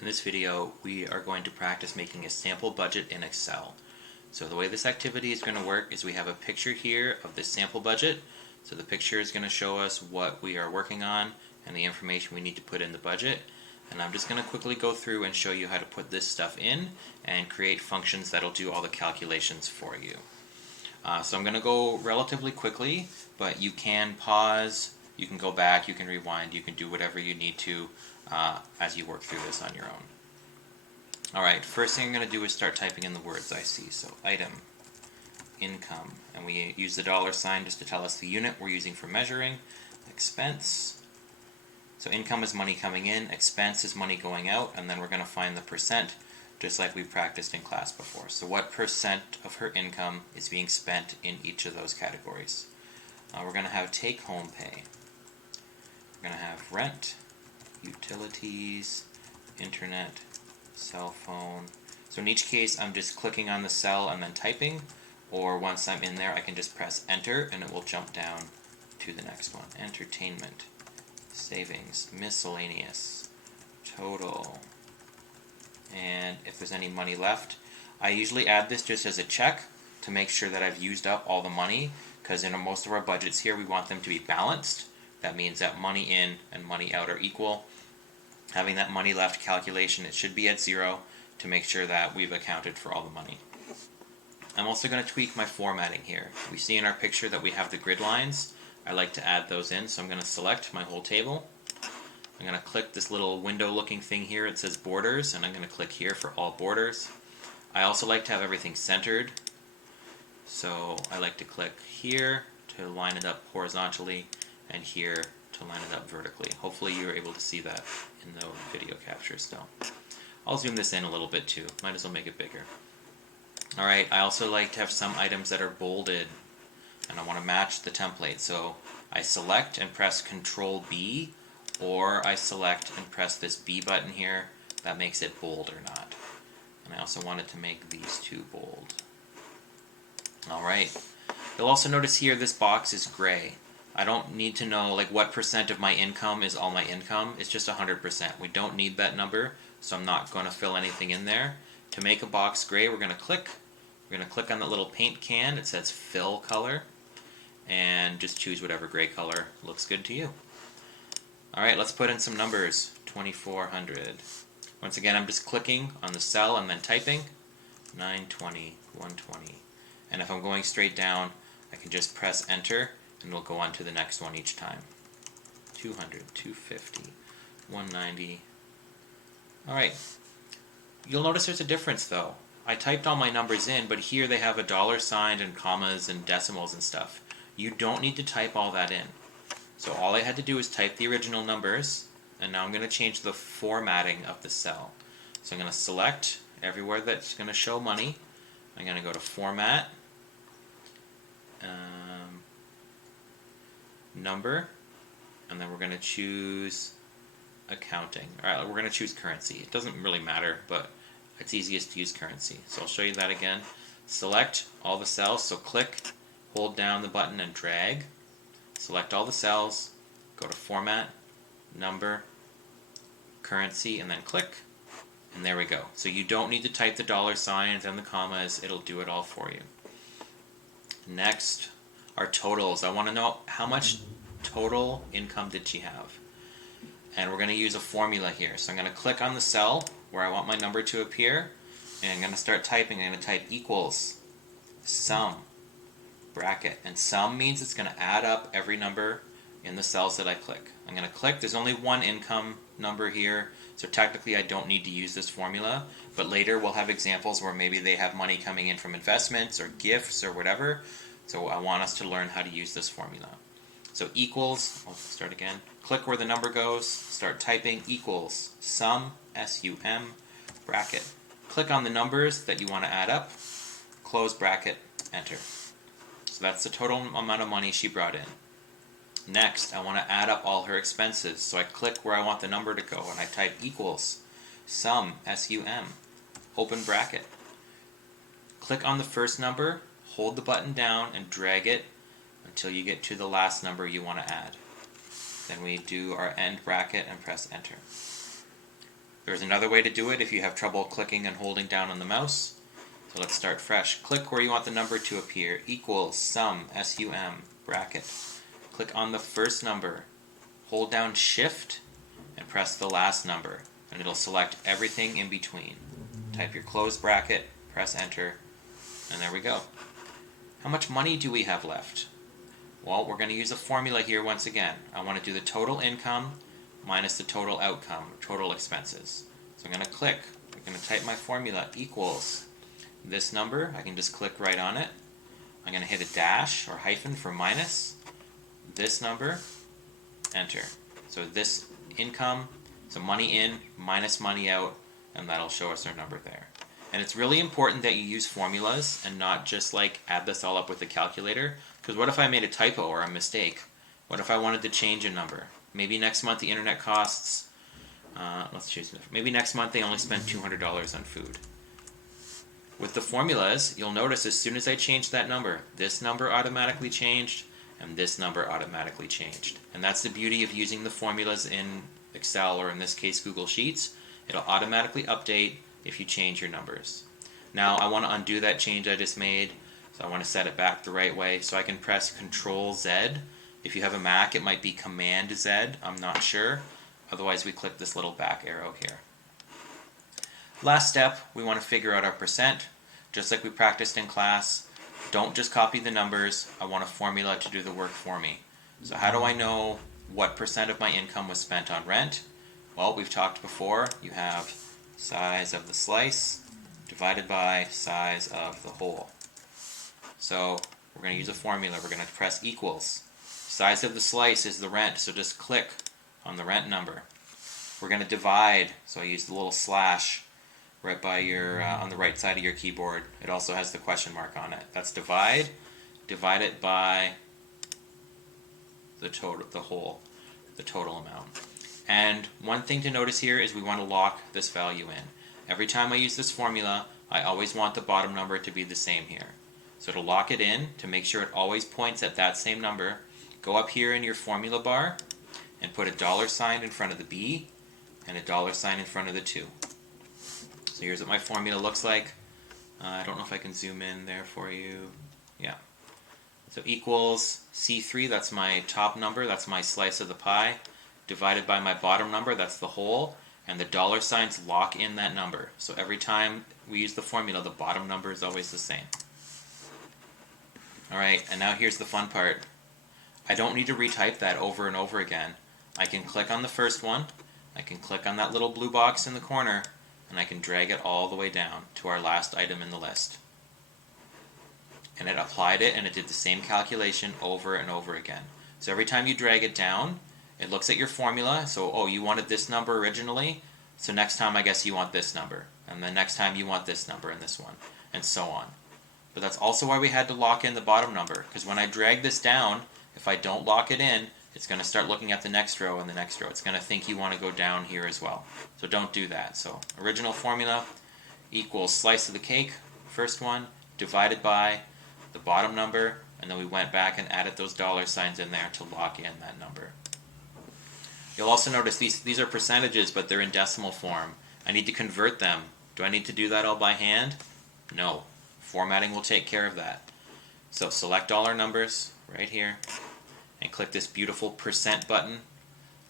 In this video, we are going to practice making a sample budget in Excel. So the way this activity is going to work is we have a picture here of this sample budget. So the picture is going to show us what we are working on and the information we need to put in the budget. And I'm just going to quickly go through and show you how to put this stuff in and create functions that'll do all the calculations for you. So I'm going to go relatively quickly, but you can pause, you can go back, you can rewind, you can do whatever you need to as you work through this on your own. Alright, first thing I'm going to do is start typing in the words I see. So item, income, and we use the dollar sign just to tell us the unit we're using for measuring. Expense. So income is money coming in, expense is money going out, and then we're going to find the percent just like we practiced in class before. So what percent of her income is being spent in each of those categories? We're going to have take-home pay. We're going to have rent, utilities, internet, cell phone. So in each case I'm just clicking on the cell and then typing, or once I'm in there I can just press enter and it will jump down to the next one. Entertainment, savings, miscellaneous, total, and if there's any money left. I usually add this just as a check to make sure that I've used up all the money, because in most of our budgets here we want them to be balanced. That means that money in and money out are equal. Having that money left calculation, it should be at 0 to make sure that we've accounted for all the money. I'm also going to tweak my formatting here. We see in our picture that we have the grid lines. I like to add those in, so I'm going to select my whole table. I'm going to click this little window looking thing here. It says borders, and I'm going to click here for all borders. I also like to have everything centered, so I like to click here to line it up horizontally and here to line it up vertically. Hopefully you're able to see that in the video capture still. I'll zoom this in a little bit too. Might as well make it bigger. Alright, I also like to have some items that are bolded, and I want to match the template. So I select and press Control B, or I select and press this B button here. That makes it bold or not. And I also wanted to make these two bold. Alright, you'll also notice here this box is gray. I don't need to know like what percent of my income is all my income. It's just 100%. We don't need that number, so I'm not going to fill anything in there. To make a box gray, we're going to click. We're going to click on that little paint can. It says fill color, and just choose whatever gray color looks good to you. Alright, let's put in some numbers. 2400. Once again, I'm just clicking on the cell and then typing. 920, 120. And if I'm going straight down, I can just press enter, and we'll go on to the next one each time. 200, 250, 190. Alright, you'll notice there's a difference though. I typed all my numbers in, but here they have a dollar sign and commas and decimals and stuff. You don't need to type all that in. So all I had to do is type the original numbers, and now I'm going to change the formatting of the cell. So I'm going to select everywhere that's going to show money. I'm going to go to Format, Number, and then we're going to choose Accounting. Alright, we're going to choose Currency. It doesn't really matter, but it's easiest to use Currency. So I'll show you that again. Select all the cells, so click, hold down the button and drag. Select all the cells, go to Format, Number, Currency, and then click, and there we go. So you don't need to type the dollar signs and the commas, it'll do it all for you. Next, our totals. I want to know how much total income did she have. And we're going to use a formula here. So I'm going to click on the cell where I want my number to appear, and I'm going to start typing. I'm going to type equals sum bracket, and sum means it's going to add up every number in the cells that I click. I'm going to click. There's only one income number here, so technically I don't need to use this formula, but later we'll have examples where maybe they have money coming in from investments or gifts or whatever, so I want us to learn how to use this formula. So equals, I'll start again, click where the number goes, start typing, equals sum, S-U-M, bracket. Click on the numbers that you want to add up, close bracket, enter. So that's the total amount of money she brought in. Next, I want to add up all her expenses. So I click where I want the number to go, and I type equals sum, S-U-M, open bracket. Click on the first number, hold the button down, and drag it until you get to the last number you want to add. Then we do our end bracket and press enter. There's another way to do it if you have trouble clicking and holding down on the mouse. So let's start fresh. Click where you want the number to appear. Equals sum, S-U-M, bracket. Click on the first number. Hold down Shift and press the last number, and it'll select everything in between. Type your closed bracket, press enter, and there we go. How much money do we have left? Well, we're going to use a formula here once again. I want to do the total income minus the total outcome, total expenses. So I'm going to click. I'm going to type my formula, equals this number. I can just click right on it. I'm going to hit a dash or hyphen for minus this number, enter. So this income, so money in minus money out, and that'll show us our number there. And it's really important that you use formulas and not just like add this all up with a calculator, because what if I made a typo or a mistake? What if I wanted to change a number? Maybe next month the internet costs, let's choose, maybe next month they only spend $200 on food. With the formulas, you'll notice as soon as I change that number, this number automatically changed, and this number automatically changed. And that's the beauty of using the formulas in Excel, or in this case Google Sheets. It'll automatically update if you change your numbers. Now I want to undo that change I just made, so I want to set it back the right way. So I can press Control Z. If you have a Mac, it might be Command Z, I'm not sure. Otherwise we click this little back arrow here. Last step, we want to figure out our percent. Just like we practiced in class, don't just copy the numbers. I want a formula to do the work for me. So how do I know what percent of my income was spent on rent? Well, we've talked before. You have size of the slice divided by size of the whole. So we're going to use a formula. We're going to press equals. Size of the slice is the rent, so just click on the rent number. We're going to divide, so I use the little slash right by your on the right side of your keyboard. It also has the question mark on it. That's divide. Divide it by the total, the total amount. And one thing to notice here is we want to lock this value in. Every time I use this formula, I always want the bottom number to be the same here. So to lock it in, to make sure it always points at that same number, go up here in your formula bar and put a $sign in front of the B and a $sign in front of the 2. So here's what my formula looks like. I don't know if I can zoom in there for you. Yeah. So equals C3, that's my top number, that's my slice of the pie, divided by my bottom number, that's the whole, and the $signs lock in that number. So every time we use the formula, the bottom number is always the same. Alright, and now here's the fun part. I don't need to retype that over and over again. I can click on the first one, I can click on that little blue box in the corner, and I can drag it all the way down to our last item in the list. And it applied it, and it did the same calculation over and over again. So every time you drag it down, it looks at your formula. So, oh, you wanted this number originally, so next time I guess you want this number. And the next time you want this number and this one, and so on. But that's also why we had to lock in the bottom number, because when I drag this down, if I don't lock it in, it's going to start looking at the next row and the next row. It's going to think you want to go down here as well. So don't do that. So original formula equals slice of the cake, first one, divided by the bottom number, and then we went back and added those $signs in there to lock in that number. You'll also notice these are percentages, but they're in decimal form. I need to convert them. Do I need to do that all by hand? No. Formatting will take care of that. So select all our numbers right here and click this beautiful percent button.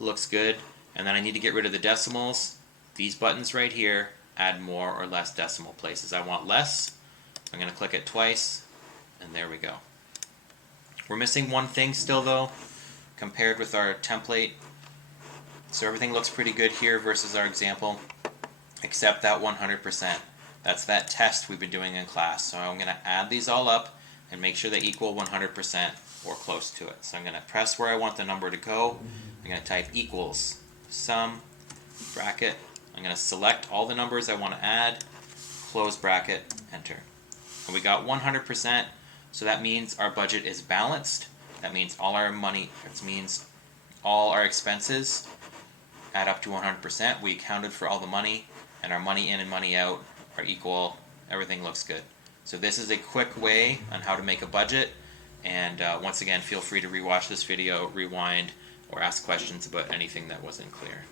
Looks good. And then I need to get rid of the decimals. These buttons right here add more or less decimal places. I want less. I'm going to click it twice, and there we go. We're missing one thing still though, compared with our template. So everything looks pretty good here versus our example, except that 100%. That's that test we've been doing in class. So I'm going to add these all up and make sure they equal 100% or close to it. So I'm going to press where I want the number to go. I'm going to type equals sum, bracket. I'm going to select all the numbers I want to add, close bracket, enter. And we got 100%, so that means our budget is balanced. That means all our money, it means all our expenses add up to 100%. We accounted for all the money, and our money in and money out are equal. Everything looks good. So this is a quick way on how to make a budget, and once again, feel free to rewatch this video, rewind, or ask questions about anything that wasn't clear.